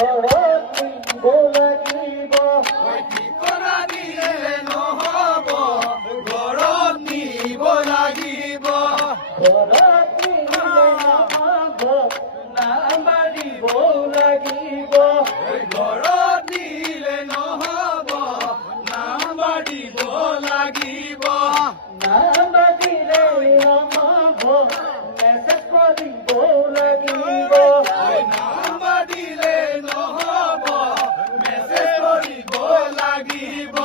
ঘৰত নিব লাগিব ঠিকনা দিলে নহব ঘৰত নিব লাগিব ঘৰত নিলে নহব নাম্বাৰ দিব লাগিব ঘৰত দিলে নহব নাম্বাৰ দিব লাগিব নাম্বাৰ দিলে নহব মেছেজ কৰিব লাগিব নাম্বাৰ দিলে নহব মেছেজ কৰিব লাগিব